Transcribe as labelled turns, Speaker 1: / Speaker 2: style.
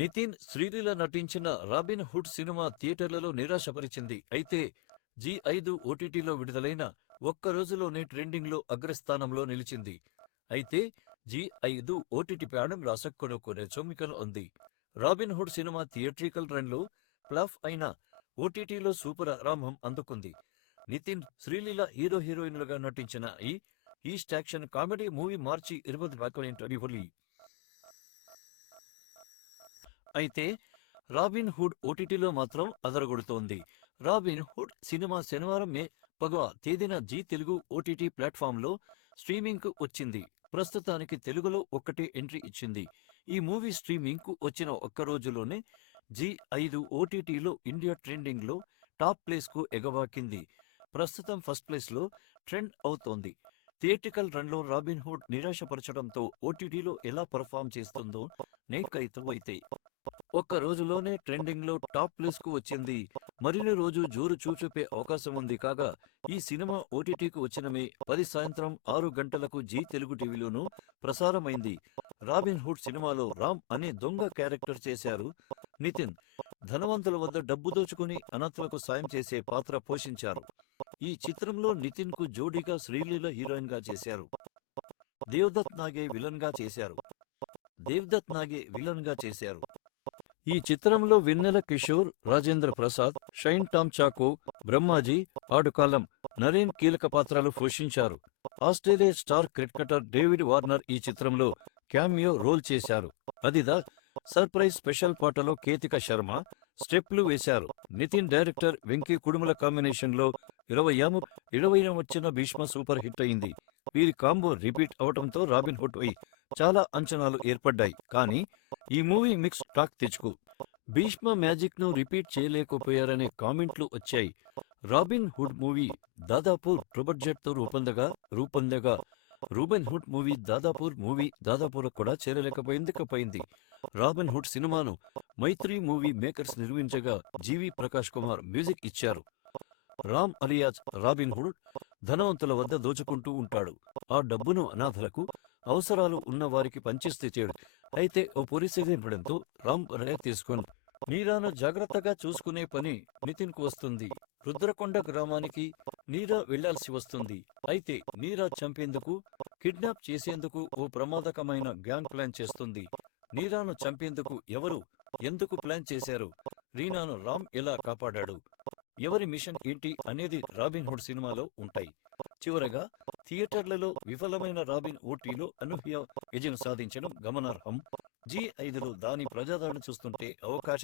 Speaker 1: నితిన్ శ్రీలీల నటించిన robin Hood cinema థియేటర్లలో నిరాశపరిచింది. అయితే జీ ఐదు ఓటీటీలో విడుదలైన ఒక్క రోజులోనే ట్రెండింగ్లో అగ్రస్థానంలో నిలిచింది. అయితే జీ ఐదు ఓటీటీ ప్యాడం రాసక్కొనుక్కునే చోమికలు ఉంది రాబిన్ హుడ్ సినిమా థియేట్రికల్ రన్లో ప్లఫ్ అయిన ఓటీటీలో సూపర్ ఆరంభం అందుకుంది. నితిన్ శ్రీలీల హీరో హీరోయిన్లుగా నటించిన ఈ heist action comedy movie March ఇరవై హోలీ. అయితే రాబిన్ హుడ్ ఓటీటీలో మాత్రం అదరగొడుతోంది. రాబిన్ హుడ్ సినిమా శనివారం మే పగవ తేదీన జీ తెలుగు ఓటీటీ ప్లాట్ఫామ్లో స్ట్రీమింగ్కు వచ్చింది. ప్రస్తుతానికి తెలుగులో ఒక్కటే ఎంట్రీ ఇచ్చింది. ఈ మూవీ స్ట్రీమింగ్కు వచ్చిన ఒక్క రోజులోనే జీ ఐదు ఓటీటీలో ఇండియా ట్రెండింగ్లో టాప్ ప్లేస్కు ఎగవాకింది ప్రస్తుతం ఫస్ట్ ప్లేస్లో ట్రెండ్ అవుతోంది. థియేటికల్ రన్లో రాబిన్ హుడ్ నిరాశపరచడంతో ఓటీటీలో ఎలా పర్ఫామ్ చేస్తుందో నేకైతం అయితే ఒక్క రోజులోనే ట్రెండింగ్లో టాప్ ప్లేస్కు వచ్చింది. మరిన్ని రోజు జోరు చూచూపే అవకాశం ఉంది. కాగా ఈ సినిమా ఓటీటీకి వచ్చిన మే పది సాయంత్రం ఆరు గంటలకు జీ తెలుగు టీవీలోనూ ప్రసారమైంది. రాబిన్ హుడ్ సినిమాలో రామ్ అనే దొంగ క్యారెక్టర్ చేశారు. నితిన్ ధనవంతుల వద్ద డబ్బు దోచుకుని అనాథలకు సాయం చేసే పాత్ర పోషించారు. ఈ చిత్రంలో నితిన్కు జోడీగా శ్రీలీల హీరోయిన్గా చేశారు. దేవదత్ నాగే విలన్గా చేశారు. దేవదత్ నాగే విలన్గా చేశారు. ఈ చిత్రంలో వెన్నెల కిషోర్ రాజేంద్ర ప్రసాద్ షైన్ టామ్ చాకో బ్రహ్మాజీ ఆడుకాలం నరేన్ కీలక పాత్రలు పోషించారు. Australia star cricketer David Warner ఈ చిత్రంలో క్యామియో రోల్ చేశారు. అదిదా సర్ప్రైజ్ స్పెషల్ పాటలో కేతిక శర్మ స్టెప్లు వేశారు. నితిన్ డైరెక్టర్ వెంకీ కుడుముల కాంబినేషన్లో ఇరవై ఇరవై వచ్చిన భీష్మ సూపర్ హిట్ అయింది. వీరి కాంబో రిపీట్ అవటంతో రాబిన్ హుడ్ అయి చాలా అంచనాలు ఏర్పడ్డాయి. కానీ ఈ మూవీ మిక్స్ టాక్ తెచ్చుకు. భీష్మ మ్యాజిక్ను రిపీట్ చేయలేకపోయారనే కామెంట్లు వచ్చాయి. రాబిన్ హుడ్ మూవీ దాదాపు జెట్తో రూపొందగా రూపొందగా. రూబెన్ హుడ్ మూవీ దాదాపూర్ మూవీ దాదాపూర్ కూడా చేరలేకపోయింది పోయింది రాబిన్ హుడ్ సినిమాను Mythri movie makers నిర్మించగా G V Prakash Kumar music ఇచ్చారు. రామ్ అలియాజ్ రాబిన్ హుడ్ ధనవంతుల వద్ద దోచుకుంటూ ఉంటాడు. ఆ డబ్బును అనాథలకు అవసరాలు ఉన్న వారికి పంచిస్తే చేయడు అయితే ఓ పరిస్థితి ఇవ్వడంతో రామ్ నిర్ణయం తీసుకుంది. నీరాను జాగ్రత్తగా చూసుకునే పని నితిన్కు వస్తుంది. రుద్రకొండ గ్రామానికి నీరా వెళ్ళాల్సి వస్తుంది. అయితే నీరా చంపేందుకు కిడ్నాప్ చేసేందుకు ఓ ప్రమాదకమైన గ్యాంగ్ ప్లాన్ చేస్తుంది. నీరాను చంపేందుకు ఎవరు ఎందుకు ప్లాన్ చేశారు రీనాను రామ్ ఎలా కాపాడాడు ఎవరి మిషన్ ఏంటి అనేది రాబిన్ హుడ్ సినిమాలో ఉంటాయి. చివరగా థియేటర్లలో విఫలమైన రాబిన్ ఓటీలో అనూహ్య విజయం సాధించడం గమనార్హం. జీ ఐదులో దాని ప్రజాదరణ చూస్తుంటే అవకాశం